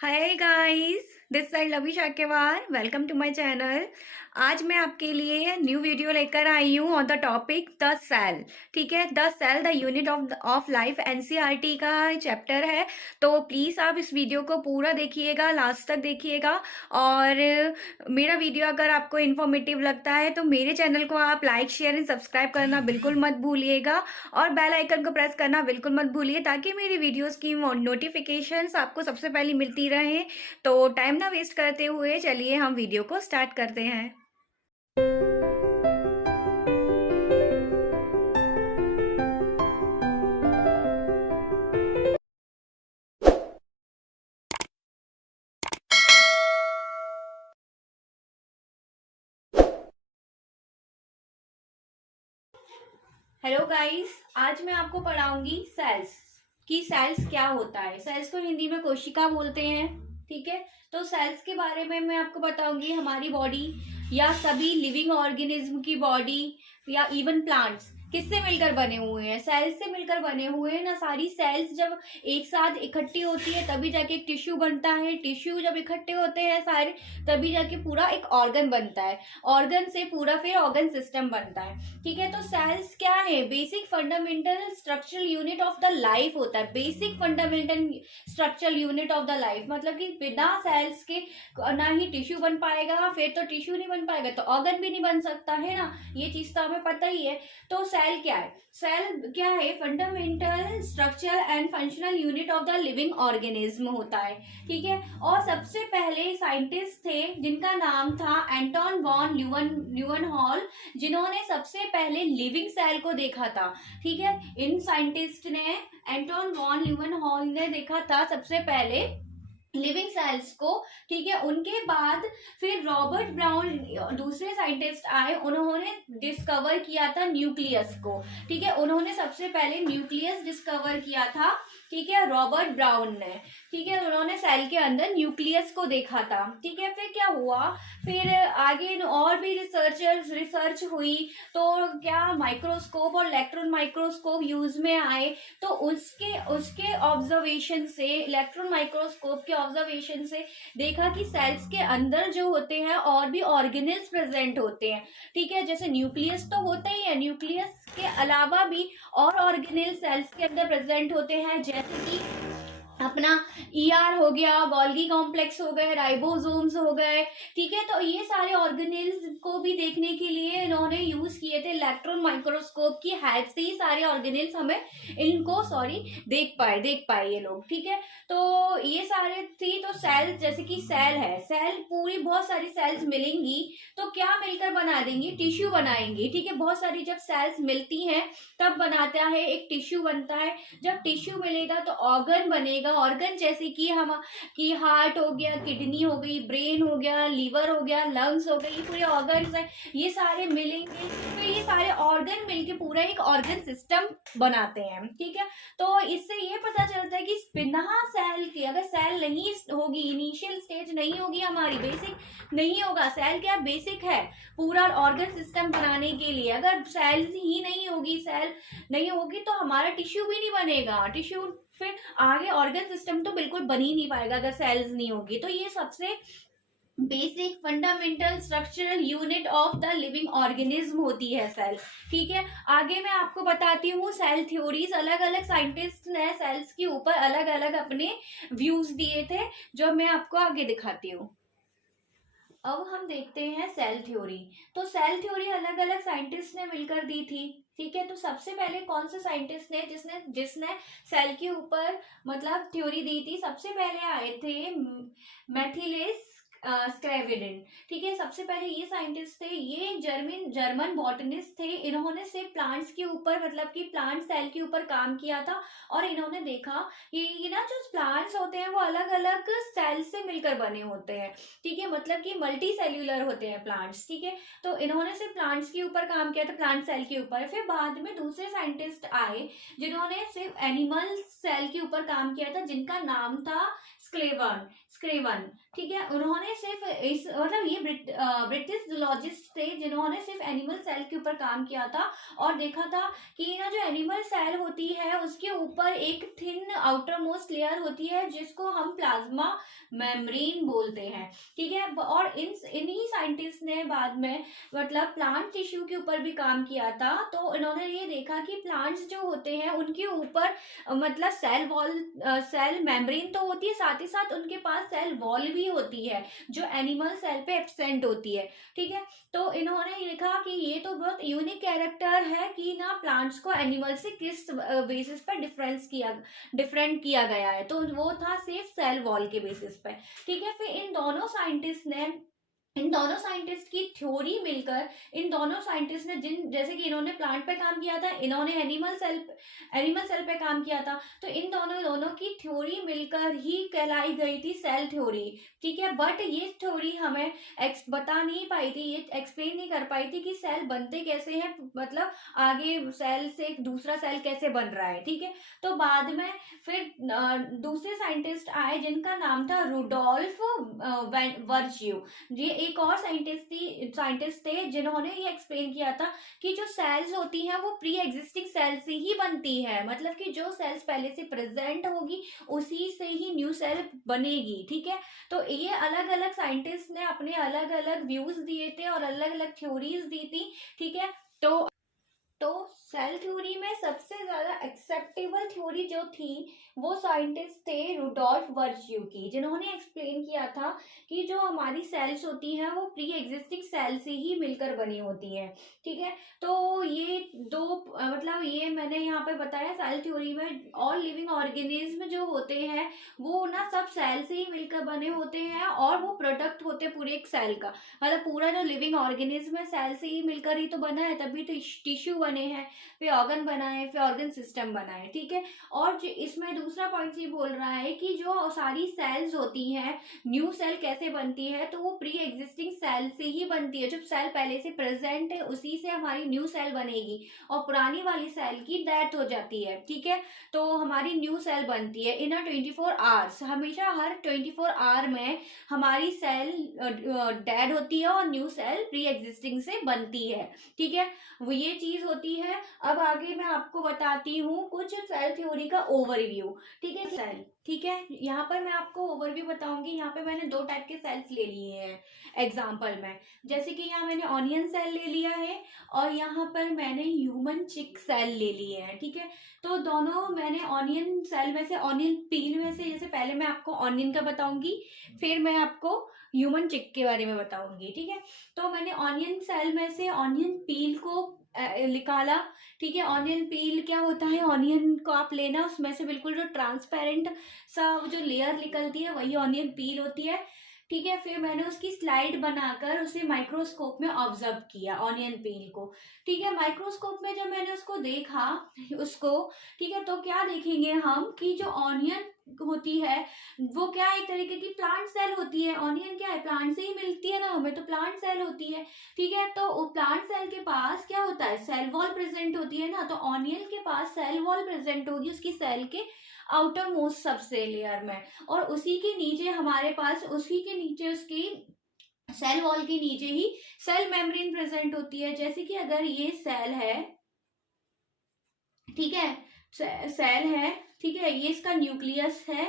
Hi guys, this side Lavi Shakewar. Welcome to my channel. आज मैं आपके लिए न्यू वीडियो लेकर आई हूँ on the topic the cell. ठीक है, the cell the unit of life, NCERT का चैप्टर है। तो प्लीज़ आप इस वीडियो को पूरा देखिएगा, लास्ट तक देखिएगा। और मेरा वीडियो अगर आपको इन्फॉर्मेटिव लगता है तो मेरे चैनल को आप लाइक शेयर एंड सब्सक्राइब करना बिल्कुल मत भूलिएगा, और बेल आइकन को प्रेस करना बिल्कुल मत भूलिए, ताकि मेरी वीडियोस की नोटिफिकेशंस आपको सबसे पहले मिलती रहे। तो टाइम ना वेस्ट करते हुए चलिए हम वीडियो को स्टार्ट करते हैं। हेलो गाइस, आज मैं आपको पढ़ाऊंगी सेल्स कि सेल्स क्या होता है। सेल्स को हिंदी में कोशिका बोलते हैं। ठीक है, तो सेल्स के बारे में मैं आपको बताऊंगी। हमारी बॉडी या सभी लिविंग ऑर्गेनिज्म की बॉडी या इवन प्लांट्स किससे मिलकर बने हुए हैं? सेल्स से मिलकर बने हुए हैं ना। सारी सेल्स जब एक साथ इकट्ठी होती है तभी जाके एक टिश्यू बनता है। टिश्यू जब इकट्ठे होते हैं सारे, तभी जाके पूरा एक ऑर्गन बनता है। ऑर्गन से पूरा फिर ऑर्गन सिस्टम बनता है। ठीक है, तो सेल्स क्या है? Basic fundamental structural unit of the life होता है। Basic fundamental structural unit of the life मतलब कि बिना सेल्स के ना ही टिश्यू बन पाएगा, फिर तो टिश्यू नहीं बन पाएगा तो ऑर्गन भी नहीं बन सकता है ना। ये चीज तो हमें पता ही है। तो सेल क्या है? सेल क्या है? Fundamental structural and functional unit of the living organism होता है। ठीक है, और सबसे पहले साइंटिस्ट थे जिनका नाम था एंटोन वॉन ल्यूवेनहॉल, जिन्होंने सबसे पहले लिविंग सेल को देखा था। ठीक है, इन साइंटिस्ट ने, एंटोन वॉन ल्यूवेनहॉल ने देखा था सबसे पहले लिविंग सेल्स को। ठीक है, उनके बाद फिर रॉबर्ट ब्राउन दूसरे साइंटिस्ट आए, उन्होंने डिस्कवर किया था न्यूक्लियस को। ठीक है, उन्होंने सबसे पहले न्यूक्लियस डिस्कवर किया था। ठीक है, रॉबर्ट ब्राउन ने। ठीक है, उन्होंने सेल के अंदर न्यूक्लियस को देखा था। ठीक है, फिर क्या हुआ? फिर आगे और भी रिसर्च हुई, तो क्या माइक्रोस्कोप और इलेक्ट्रॉन माइक्रोस्कोप यूज में आए। तो उसके उसके ऑब्जर्वेशन से, इलेक्ट्रॉन माइक्रोस्कोप के ऑब्जर्वेशन से देखा कि सेल्स के अंदर जो होते हैं और भी ऑर्गेनेल्स प्रेजेंट होते हैं। ठीक है, जैसे न्यूक्लियस तो होता ही है, न्यूक्लियस के अलावा भी और ऑर्गेनेल सेल्स के अंदर प्रेजेंट होते हैं, जैसे कि अपना ईआर हो गया, गोल्गी कॉम्प्लेक्स हो गए, राइबोसोम्स हो गए। ठीक है, तो ये सारे ऑर्गेनेल्स को भी देखने के लिए इन्होंने यूज किए थे इलेक्ट्रॉन माइक्रोस्कोप की हेल्प से ही सारे ऑर्गेनेल्स हमें इनको देख पाए ये लोग। ठीक है, तो ये सारे थी। तो सेल, जैसे कि सेल है, सेल पूरी बहुत सारी सेल्स मिलेंगी तो क्या मिलकर बना देंगी? टिश्यू बनाएंगी। ठीक है, बहुत सारी जब सेल्स मिलती हैं तब बनाता है, एक टिश्यू बनता है। जब टिश्यू मिलेगा तो ऑर्गन बनेगा। ऑर्गन जैसे कि हम कि हार्ट हो गया, किडनी हो गई, ब्रेन हो गया, लीवर हो गया, लंग्स हो गई, ये पूरे ऑर्गन्स है। ये सारे मिलेंगे तो ये सारे ऑर्गन मिलके पूरा एक ऑर्गन सिस्टम बनाते हैं। ठीक है, तो इससे ये पता चलता है कि बिना सेल के, अगर सेल नहीं होगी, इनिशियल स्टेज नहीं होगी हमारी, बेसिक नहीं होगा। सेल क्या बेसिक है पूरा ऑर्गन सिस्टम बनाने के लिए। अगर सेल ही नहीं होगी, सेल नहीं होगी तो हमारा टिश्यू भी नहीं बनेगा। टिश्यू फिर आगे ऑर्गन सिस्टम तो बिल्कुल बन ही नहीं पाएगा अगर सेल्स नहीं होगी। तो ये सबसे basic fundamental structural unit of the living organism होती है सेल। ठीक है, आगे मैं आपको बताती हूँ सेल थ्योरीज। अलग अलग साइंटिस्ट ने सेल्स के ऊपर अलग अलग अपने व्यूज दिए थे, जो मैं आपको आगे दिखाती हूँ। अब हम देखते हैं सेल थ्योरी। तो सेल थ्योरी अलग अलग साइंटिस्ट ने मिलकर दी थी। ठीक है, तो सबसे पहले कौन से साइंटिस्ट ने जिसने जिसने सेल के ऊपर मतलब थ्योरी दी थी? सबसे पहले आए थे मैथिलेस स्क्रेविडन। ठीक है, सबसे पहले ये साइंटिस्ट थे। ये एक जर्मन बॉटनिस्ट थे। इन्होंने सिर्फ प्लांट्स के ऊपर, मतलब कि प्लांट सेल के ऊपर काम किया था। और इन्होंने देखा ये ना जो प्लांट्स होते हैं वो अलग अलग सेल से मिलकर बने होते हैं। ठीक है, मतलब कि मल्टी सेल्यूलर होते हैं प्लांट्स। ठीक है, तो इन्होंने सिर्फ प्लांट्स के ऊपर काम किया था, प्लांट सेल के ऊपर। फिर बाद में दूसरे साइंटिस्ट आए जिन्होंने सिर्फ एनिमल सेल के ऊपर काम किया था, जिनका नाम था स्क्रेवन। ठीक है, उन्होंने सिर्फ इस मतलब ये ब्रिटिश जूलॉजिस्ट थे जिन्होंने सिर्फ एनिमल सेल के ऊपर काम किया था और देखा था कि ना जो एनिमल सेल होती है उसके ऊपर एक थिन आउटर मोस्ट लेयर होती है जिसको हम प्लाज्मा मेम्ब्रेन बोलते हैं, ठीक है। और इन्हीं साइंटिस्ट ने बाद में मतलब प्लांट टिश्यू के ऊपर भी काम किया था। तो इन्होंने ये देखा कि प्लांट्स जो होते हैं उनके ऊपर मतलब सेल वॉल, सेल मेम्ब्रेन तो होती है, साथ ही साथ उनके पास सेल वॉल भी होती है जो एनिमल सेल पे एब्सेंट होती है, ठीक है। तो इन्होंने देखा कि ये तो बहुत यूनिक कैरेक्टर है कि ना प्लांट्स को एनिमल से किस बेसिस पर डिफरेंट किया गया है, तो वो था सिर्फ सेल वॉल के बेसिस पे, ठीक है। फिर इन दोनों साइंटिस्ट की थ्योरी मिलकर, इन दोनों साइंटिस्ट ने जिन जैसे कि इन्होंने प्लांट पे काम किया था, इन्होंने एनिमल सेल पे काम किया था, तो इन दोनों की थ्योरी मिलकर ही कहलाई गई थी सेल थ्योरी, ठीक है। बट ये थ्योरी हमें बता नहीं पाई थी, ये एक्सप्लेन नहीं कर पाई थी कि सेल बनते कैसे हैं, मतलब आगे सेल से एक दूसरा सेल कैसे बन रहा है, ठीक है। तो बाद में फिर दूसरे साइंटिस्ट आए जिनका नाम था रुडोल्फ वर्च्यू। ये एक और साइंटिस्ट थे जिन्होंने ये एक्सप्लेन किया था कि जो सेल्स होती हैं वो प्री एग्जिस्टिंग सेल से ही बनती है, मतलब कि जो सेल्स पहले से प्रेजेंट होगी उसी से ही न्यू सेल बनेगी, ठीक है। तो ये अलग अलग साइंटिस्ट ने अपने अलग अलग व्यूज दिए थे और अलग अलग थ्योरीज दी थी, ठीक है। तो सेल थ्योरी में सबसे ज्यादा एक्सेप्टेबल थ्योरी जो थी वो साइंटिस्ट थे रुडोल्फ वर्च्यू की, जिन्होंने एक्सप्लेन किया था कि जो हमारी सेल्स होती हैं वो प्री एग्जिस्टिंग सेल से ही मिलकर बनी होती हैं, ठीक है। तो ये दो मतलब ये मैंने यहाँ पे बताया सेल थ्योरी में ऑल लिविंग ऑर्गेनिज्म जो होते हैं वो ना सब सेल से ही मिलकर बने होते हैं और वो प्रोडक्ट होते हैं पूरे एक सेल का, मतलब पूरा जो लिविंग ऑर्गेनिज्म है सेल से ही मिलकर ही तो बना है, तभी तो टिश्यू बने हैं, फिर ऑर्गन बना है, फिर ऑर्गन सिस्टम बना है, ठीक है। और जो इसमें दूसरा पॉइंट ये बोल रहा है कि जो सारी सेल्स होती हैं, न्यू सेल कैसे बनती है, तो वो प्री एग्जिस्टिंग सेल से ही बनती है, जो सेल पहले से प्रेजेंट है उसी से हमारी न्यू सेल बनेगी और पुरानी वाली सेल की डेथ हो जाती है, ठीक है। तो हमारी न्यू सेल बनती है इन 24 आवर्स, हमेशा हर 24 आवर में हमारी सेल डेड होती है और न्यू सेल प्री एग्जिस्टिंग से बनती है, ठीक है। वो ये चीज होती है। अब आगे मैं आपको बताती हूँ कुछ सेल थ्योरी का ओवरव्यू, ठीक है। सेल, ठीक है, यहाँ पर मैं आपको ओवरव्यू बताऊंगी। यहाँ पे मैंने दो टाइप के सेल्स ले लिए हैं एग्जाम्पल में, जैसे कि यहाँ मैंने ऑनियन सेल ले लिया है और यहाँ पर मैंने ह्यूमन चिक सेल ले लिए हैं, ठीक है। तो दोनों मैंने ऑनियन सेल में से, ऑनियन पील में से, जैसे पहले मैं आपको ऑनियन का बताऊंगी फिर मैं आपको ह्यूमन चिक के बारे में बताऊंगी, ठीक है। तो मैंने ऑनियन सेल में से ऑनियन पील को निकाला, ठीक है। ऑनियन पील क्या होता है, ऑनियन को आप लेना, उसमें से बिल्कुल जो ट्रांसपेरेंट सा जो लेयर निकलती है वही ऑनियन पील होती है, ठीक है। फिर मैंने उसकी स्लाइड बनाकर उसे माइक्रोस्कोप में ऑब्जर्व किया ऑनियन पील को, ठीक है। माइक्रोस्कोप में जब मैंने उसको देखा उसको, ठीक है, तो क्या देखेंगे हम कि जो ऑनियन होती है वो क्या एक तरीके की प्लांट सेल होती है। ऑनियन क्या है, प्लांट से ही मिलती है ना हमें, तो प्लांट सेल होती है, ठीक है। तो प्लांट सेल के पास क्या होता है, सेल वॉल प्रेजेंट होती है ना, तो ऑनियन के पास सेल वॉल प्रेजेंट होगी उसकी सेल के आउटर मोस्ट सबसे लेयर में, और उसी के नीचे हमारे पास, उसी के नीचे उसकी सेल वॉल के नीचे ही सेल मेम्ब्रेन प्रेजेंट होती है। जैसे कि अगर ये सेल है, ठीक है, सेल है, ठीक है, ये इसका न्यूक्लियस है,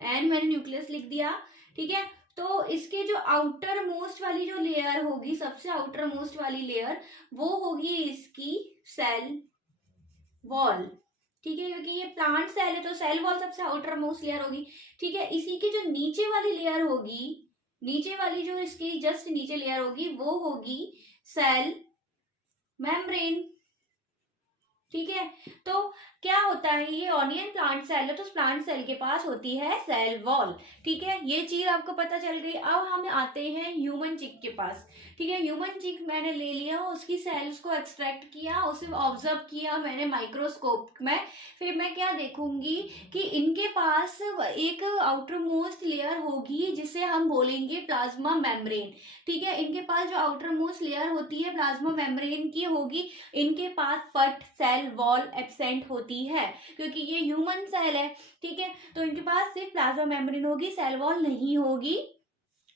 एंड मैंने न्यूक्लियस लिख दिया, ठीक है। तो इसके जो आउटर मोस्ट वाली जो लेयर होगी, सबसे आउटर मोस्ट वाली लेयर, वो होगी इसकी सेल वॉल, ठीक है, क्योंकि ये प्लांट सेल है तो सेल वॉल सबसे आउटर मोस्ट लेयर होगी, ठीक है। इसी की जो नीचे वाली लेयर होगी, नीचे वाली जो इसकी जस्ट नीचे लेयर होगी वो होगी सेल मेम्ब्रेन, ठीक है। तो क्या होता है, ये ऑनियन प्लांट सेल है तो प्लांट सेल के पास होती है सेल वॉल, ठीक है, ये चीज आपको पता चल गई। अब हम आते हैं ह्यूमन चिक के पास, ठीक है। ह्यूमन चिक मैंने ले लिया, उसकी सेल्स को एक्सट्रैक्ट किया, उसे ऑब्जर्व किया मैंने माइक्रोस्कोप में। फिर मैं क्या देखूंगी कि इनके पास एक आउटर मोस्ट लेयर होगी जिसे हम बोलेंगे प्लाज्मा मेम्ब्रेन, ठीक है। इनके पास जो आउटर मोस्ट लेयर होती है प्लाज्मा मेम्ब्रेन की होगी, इनके पास बट सेल वॉल एब्सेंट होती है क्योंकि ये ह्यूमन सेल है, ठीक है। तो इनके पास सिर्फ प्लाज्मा मेम्ब्रेन होगी, सेल वॉल नहीं होगी,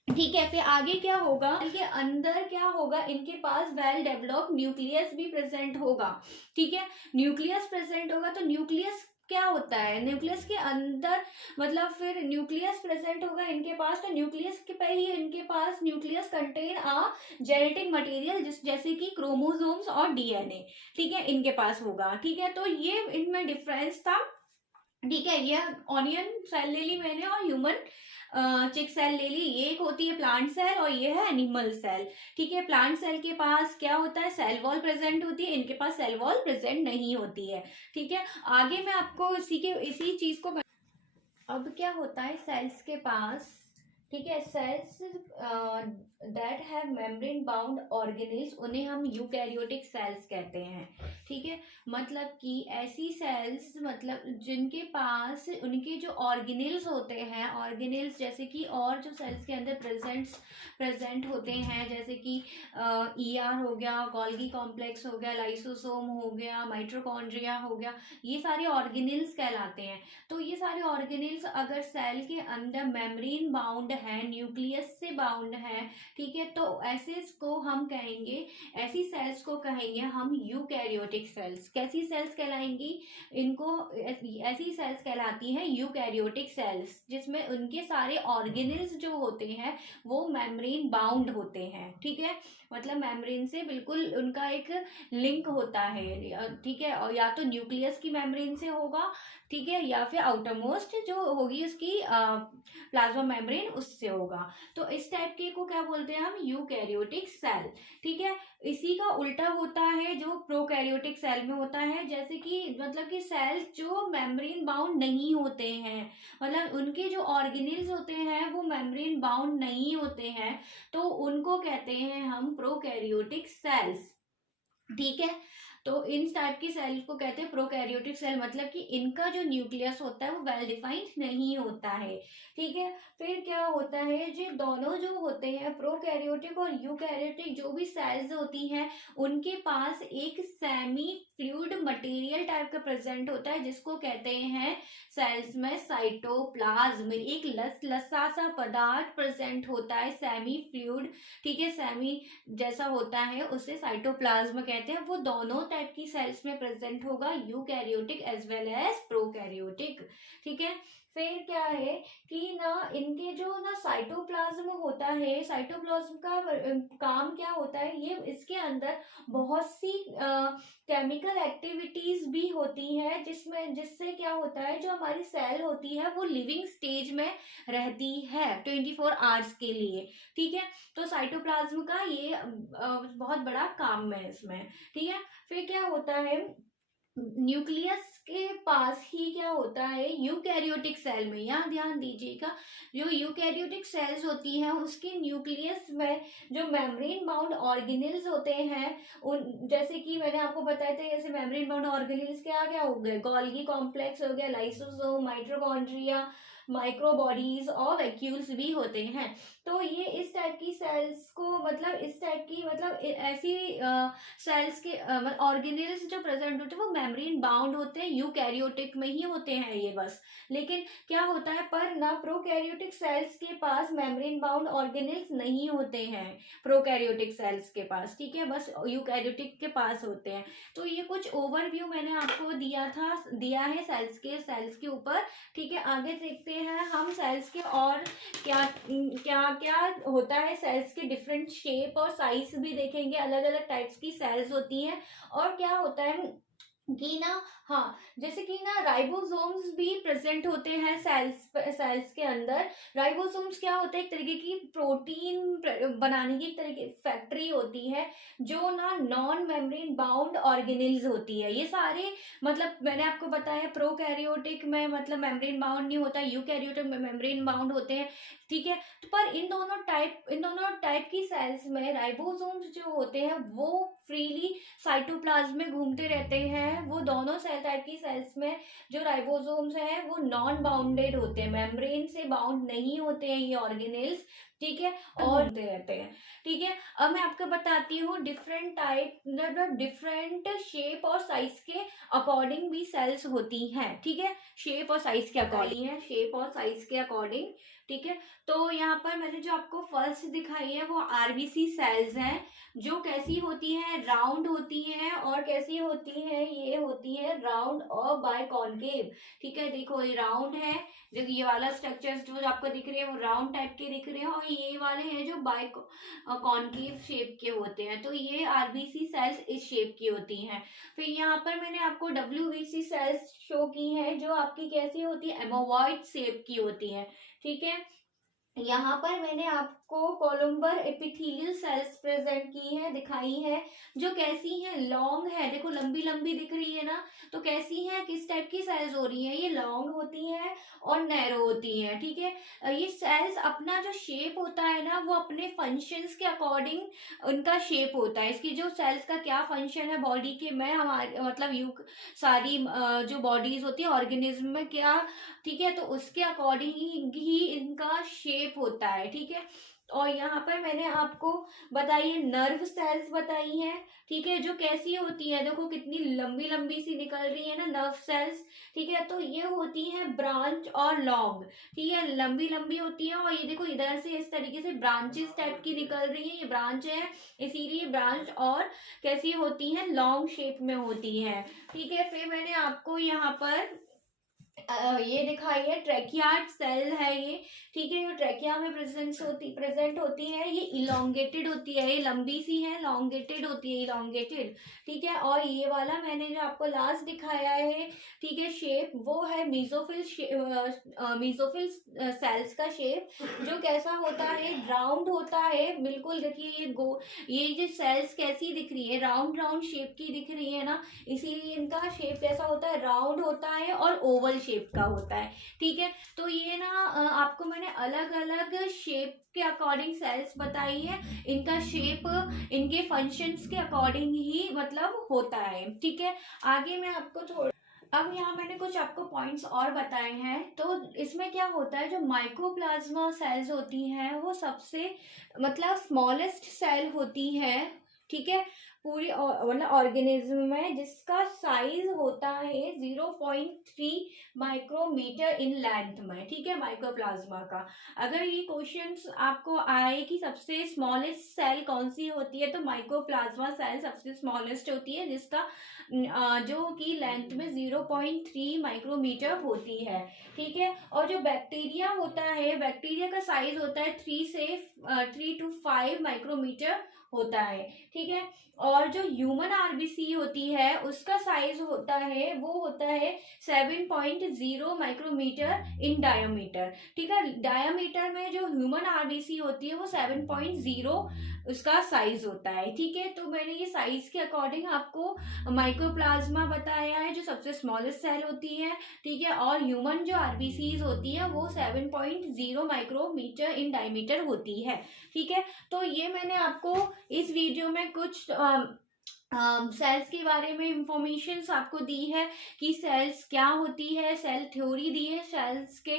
ठीक है। फिर आगे क्या होगा, इनके अंदर क्या होगा, इनके पास वेल डेवलप्ड न्यूक्लियस भी प्रेजेंट होगा, ठीक है। न्यूक्लियस प्रेजेंट होगा तो न्यूक्लियस क्या होता है, न्यूक्लियस के अंदर मतलब फिर न्यूक्लियस प्रेजेंट होगा इनके पास, तो न्यूक्लियस के पे ही इनके पास न्यूक्लियस कंटेन आ जेनेटिक मटेरियल जैसे कि क्रोमोसोम्स और डीएनए, ठीक है, इनके पास होगा, ठीक है। तो ये इनमें डिफरेंस था, ठीक है। ये ऑनियन सेल ले ली मैंने और ह्यूमन चिक सेल ले ली। ये एक होती है प्लांट सेल और ये है एनिमल सेल, ठीक है। प्लांट सेल के पास क्या होता है, सेल वॉल प्रेजेंट होती है, इनके पास सेल वॉल प्रेजेंट नहीं होती है, ठीक है। आगे मैं आपको इसी चीज को, अब क्या होता है सेल्स के पास, ठीक है, cells that have membrane bound organelles उन्हें हम यूकैरियोटिक सेल्स कहते हैं, ठीक है। मतलब कि ऐसी सेल्स, मतलब जिनके पास उनके जो ऑर्गेनेल्स होते हैं, ऑर्गेनेल्स जैसे कि और जो सेल्स के अंदर प्रेजेंट होते हैं, जैसे कि ईआर हो गया, गोल्गी कॉम्प्लेक्स हो गया, लाइसोसोम हो गया, माइटोकॉन्ड्रिया हो गया, ये सारे ऑर्गेनेल्स कहलाते हैं। तो ये सारे ऑर्गेनेल्स अगर सेल के अंदर मेम्ब्रेन बाउंड है, न्यूक्लियस से बाउंड है, ठीक है, तो ऐसे को हम कहेंगे, ऐसी सेल्स को कहेंगे हम यूकैरियोटिक सेल्स। कैसी सेल्स कहलाएंगी इनको, ऐसी सेल्स कहलाती हैं यूकैरियोटिक सेल्स, जिसमें उनके सारे ऑर्गेनेल्स जो होते हैं वो मेम्ब्रेन बाउंड होते हैं, ठीक है। मतलब मेम्ब्रेन से बिल्कुल उनका एक लिंक होता है, ठीक है, और या तो न्यूक्लियस की मेम्ब्रेन से होगा, ठीक है, या फिर आउटरमोस्ट जो होगी उसकी प्लाज्मा मेम्ब्रेन उससे होगा। तो इस टाइप के को क्या बोलते हैं हम, यूकैरियोटिक सेल, ठीक है। इसी का उल्टा होता है जो प्रोकैरियोटिक सेल में होता है, जैसे कि मतलब कि सेल जो मेम्ब्रेन बाउंड नहीं होते हैं, मतलब उनके जो ऑर्गेनेल्स होते हैं वो मेम्ब्रेन बाउंड नहीं होते हैं, तो उनको कहते हैं हम प्रोकैरियोटिक सेल्स, ठीक है। तो इन टाइप की सेल को कहते हैं प्रोकैरियोटिक सेल, मतलब कि इनका जो न्यूक्लियस होता है वो वेल डिफाइंड नहीं होता है, ठीक है। फिर क्या होता है, जो दोनों जो होते हैं प्रोकैरियोटिक और यूकैरियोटिक जो भी सेल्स होती हैं, उनके पास एक सेमी फ्लूइड मटेरियल टाइप का प्रेजेंट होता है, जिसको कहते हैं सेल्स में साइटोप्लाज्म। एक लसा सा पदार्थ प्रेजेंट होता है, सेमी फ्लूइड, ठीक है, सेमी जैसा होता है, उसे साइटोप्लाज्म कहते हैं। वो दोनों टाइप की सेल्स में प्रेजेंट होगा, eukaryotic as well as prokaryotic, ठीक है। फिर क्या है कि ना इनके जो ना साइटोप्लाज्म होता है, साइटोप्लाज्म का काम क्या होता है, ये इसके अंदर बहुत सी केमिकल एक्टिविटीज भी होती हैं, जिससे क्या होता है, जो हमारी सेल होती है वो लिविंग स्टेज में रहती है 24 आवर्स के लिए, ठीक है। तो साइटोप्लाज्म का ये बहुत बड़ा काम है इसमें, ठीक है। फिर क्या होता है, न्यूक्लियस के पास ही क्या होता है, यूकैरियोटिक सेल में, यहाँ ध्यान दीजिएगा, जो यूकैरियोटिक सेल्स होती हैं उसके न्यूक्लियस में जो मेम्ब्रेन बाउंड ऑर्गेनेल्स होते हैं, उन जैसे कि मैंने आपको बताया था, जैसे मेम्ब्रेन बाउंड ऑर्गेनेल्स क्या क्या हो गए, गोल्गी कॉम्प्लेक्स हो गया, लाइसोसोम, माइटोकॉन्ड्रिया, माइक्रोबॉडीज और वैक्यूल्स भी होते हैं। तो ये इस टाइप की सेल्स को, मतलब इस टाइप की, मतलब ऐसी सेल्स के ऑर्गेनेल्स जो प्रेजेंट होते हैं वो मेम्ब्रेन बाउंड होते हैं, यूकैरियोटिक में ही होते हैं ये बस। लेकिन क्या होता है, पर ना प्रोकैरियोटिक सेल्स के पास मेम्ब्रेन बाउंड ऑर्गेनेल्स नहीं होते हैं, प्रोकैरियोटिक सेल्स के पास, ठीक है, बस यूकैरियोटिक के पास होते हैं। तो ये कुछ ओवरव्यू मैंने आपको दिया है सेल्स के ऊपर, ठीक है। आगे देखते हैं हम सेल्स के और क्या क्या क्या होता है, सेल्स के डिफरेंट शेप और साइज भी देखेंगे, अलग अलग टाइप्स की सेल्स होती हैं। और क्या होता है कि ना, हाँ, जैसे कि ना राइबोसोम्स भी प्रेजेंट होते हैं सेल्स के अंदर। राइबोसोम्स क्या होता है, एक तरीके की प्रोटीन बनाने की एक तरीके फैक्ट्री होती है, जो ना नॉन मेम्ब्रेन बाउंड ऑर्गेनेल्स होती है। ये सारे, मतलब मैंने आपको बताया प्रोकैरियोटिक में मतलब मेम्ब्रेन बाउंड नहीं होता, यूकैरियोटिक में मेम्ब्रेन बाउंड होते हैं, ठीक है। तो पर इन दोनों टाइप की सेल्स में राइबोसोम्स जो होते हैं वो फ्रीली साइटोप्लाज्म में घूमते रहते हैं। वो दोनों सेल टाइप की सेल्स में जो राइबोसोम्स हैं वो नॉन बाउंडेड होते हैं, मेम्ब्रेन से बाउंड नहीं होते हैं ये ऑर्गेनेल्स, ठीक है, और होते रहते हैं, ठीक है। अब मैं आपको बताती हूँ डिफरेंट टाइप, मतलब डिफरेंट शेप और साइज के अकॉर्डिंग भी सेल्स होती हैं, ठीक है। शेप और साइज के अकॉर्डिंग है, शेप और साइज के अकॉर्डिंग ठीक है। तो यहाँ पर मैंने जो आपको फर्स्ट दिखाई है वो आरबीसी सेल्स हैं, जो कैसी होती है, राउंड होती है, और कैसी होती है, ये होती है राउंड और बाय कॉनकेव। ठीक है, देखो ये राउंड है, जो ये वाला स्ट्रक्चर्स जो आपको दिख रहे हैं वो राउंड टाइप के दिख रहे हैं, और ये वाले हैं जो बाय कॉनकेव शेप के होते हैं। तो ये आरबीसी सेल्स इस शेप की होती हैं। फिर यहाँ पर मैंने आपको डब्ल्यूबीसी सेल्स शो की है, जो आपकी कैसी होती है, एमोवॉइड शेप की होती है। ठीक है, यहाँ पर मैंने आपको कोलुम्बर एपिथेलियल सेल्स प्रेजेंट की है, दिखाई है, जो कैसी है, लॉन्ग है, देखो लंबी लंबी दिख रही है ना, तो कैसी है, किस टाइप की सेल्स हो रही है, ये लॉन्ग होती है और नैरो होती है। ठीक है, ये सेल्स अपना जो शेप होता है ना, वो अपने फंक्शंस के अकॉर्डिंग उनका शेप होता है। इसकी जो सेल्स का क्या फंक्शन है बॉडी के में, हमारे मतलब सारी जो बॉडीज होती है ऑर्गेनिज्म में क्या, ठीक है, तो उसके अकॉर्डिंग ही इनका शेप होता है। ठीक है, और यहाँ पर मैंने आपको बताई है नर्व सेल्स बताई हैं। ठीक है, जो कैसी होती है, देखो कितनी लंबी लंबी सी निकल रही है ना नर्व सेल्स। ठीक है, तो ये होती है ब्रांच और लॉन्ग। ठीक है, लंबी लंबी होती है, और ये देखो इधर से इस तरीके से ब्रांचेस टाइप की निकल रही है, ये ब्रांच है, इसीलिए ब्रांच और कैसी होती है, लॉन्ग शेप में होती है। ठीक है, फिर मैंने आपको यहाँ पर ये दिखाई है ट्रैकियार्ड सेल है ये। ठीक है, जो ट्रैकिया में प्रेजेंट होती है, ये इलोंगेटेड होती है, ये लंबी सी है, लॉन्गेटेड होती है, इलोंगेटेड। ठीक है, और ये वाला मैंने जो आपको लास्ट दिखाया है, ठीक है, शेप, वो है मीजोफिल सेल्स का शेप, जो कैसा होता है, राउंड होता है बिल्कुल। देखिए ये जो सेल्स कैसी दिख रही है, राउंड राउंड शेप की दिख रही है ना, इसीलिए इनका शेप कैसा होता है, राउंड होता है और ओवल शेप का होता है। ठीक है, तो ये ना आपको मैंने अलग अलग शेप के अकॉर्डिंग सेल्स बताई है, इनका शेप इनके फंक्शंस के अकॉर्डिंग ही मतलब होता है। ठीक है, आगे मैं आपको अब यहाँ मैंने कुछ आपको पॉइंट्स और बताए हैं। तो इसमें क्या होता है, जो माइक्रोप्लाज्मा सेल्स होती हैं वो सबसे मतलब स्मॉलेस्ट सेल होती है। ठीक है, पूरी मतलब ऑर्गेनिज्म में, जिसका साइज होता है 0.3 माइक्रोमीटर इन लेंथ में। ठीक है, माइक्रोप्लाज्मा का अगर ये क्वेश्चंस आपको आए कि सबसे स्मॉलेस्ट सेल कौन सी होती है, तो माइक्रोप्लाज्मा सेल सबसे स्मॉलेस्ट होती है, जिसका जो कि लेंथ में 0.3 माइक्रोमीटर होती है। ठीक है, और जो बैक्टीरिया होता है, बैक्टीरिया का साइज होता है 3 to 5 माइक्रोमीटर होता है। ठीक है, और जो ह्यूमन आरबीसी होती है उसका साइज होता है, वो होता है 7.0 माइक्रोमीटर इन डायमीटर। ठीक है, डायमीटर में जो ह्यूमन आरबीसी होती है वो 7.0 उसका साइज होता है। ठीक है, तो मैंने ये साइज के अकॉर्डिंग आपको माइक्रोप्लाज्मा बताया है, जो सबसे स्मॉलेस्ट सेल होती है। ठीक है, और ह्यूमन जो आरबीसीज होती है वो 7.0 माइक्रोमीटर इन डायमीटर होती है। ठीक है, तो ये मैंने आपको इस वीडियो में कुछ सेल्स के बारे में इंफॉर्मेशन आपको दी है कि सेल्स क्या होती है, सेल थ्योरी दी है, सेल्स के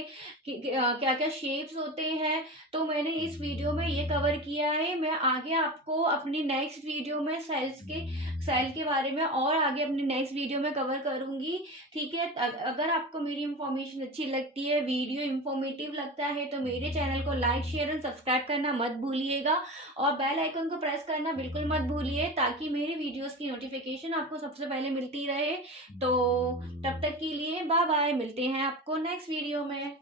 क्या क्या शेप्स होते हैं। तो मैंने इस वीडियो में ये कवर किया है। मैं आगे आपको अपनी नेक्स्ट वीडियो में सेल के बारे में और आगे अपनी नेक्स्ट वीडियो में कवर करूंगी। ठीक है, अगर आपको मेरी इंफॉर्मेशन अच्छी लगती है, वीडियो इंफॉर्मेटिव लगता है, तो मेरे चैनल को लाइक शेयर एंड सब्सक्राइब करना मत भूलिएगा, और बेल आइकन को प्रेस करना बिल्कुल मत भूलिए, ताकि मेरे वीडियोस की नोटिफिकेशन आपको सबसे पहले मिलती रहे। तो तब तक के लिए बाय बाय, मिलते हैं आपको नेक्स्ट वीडियो में।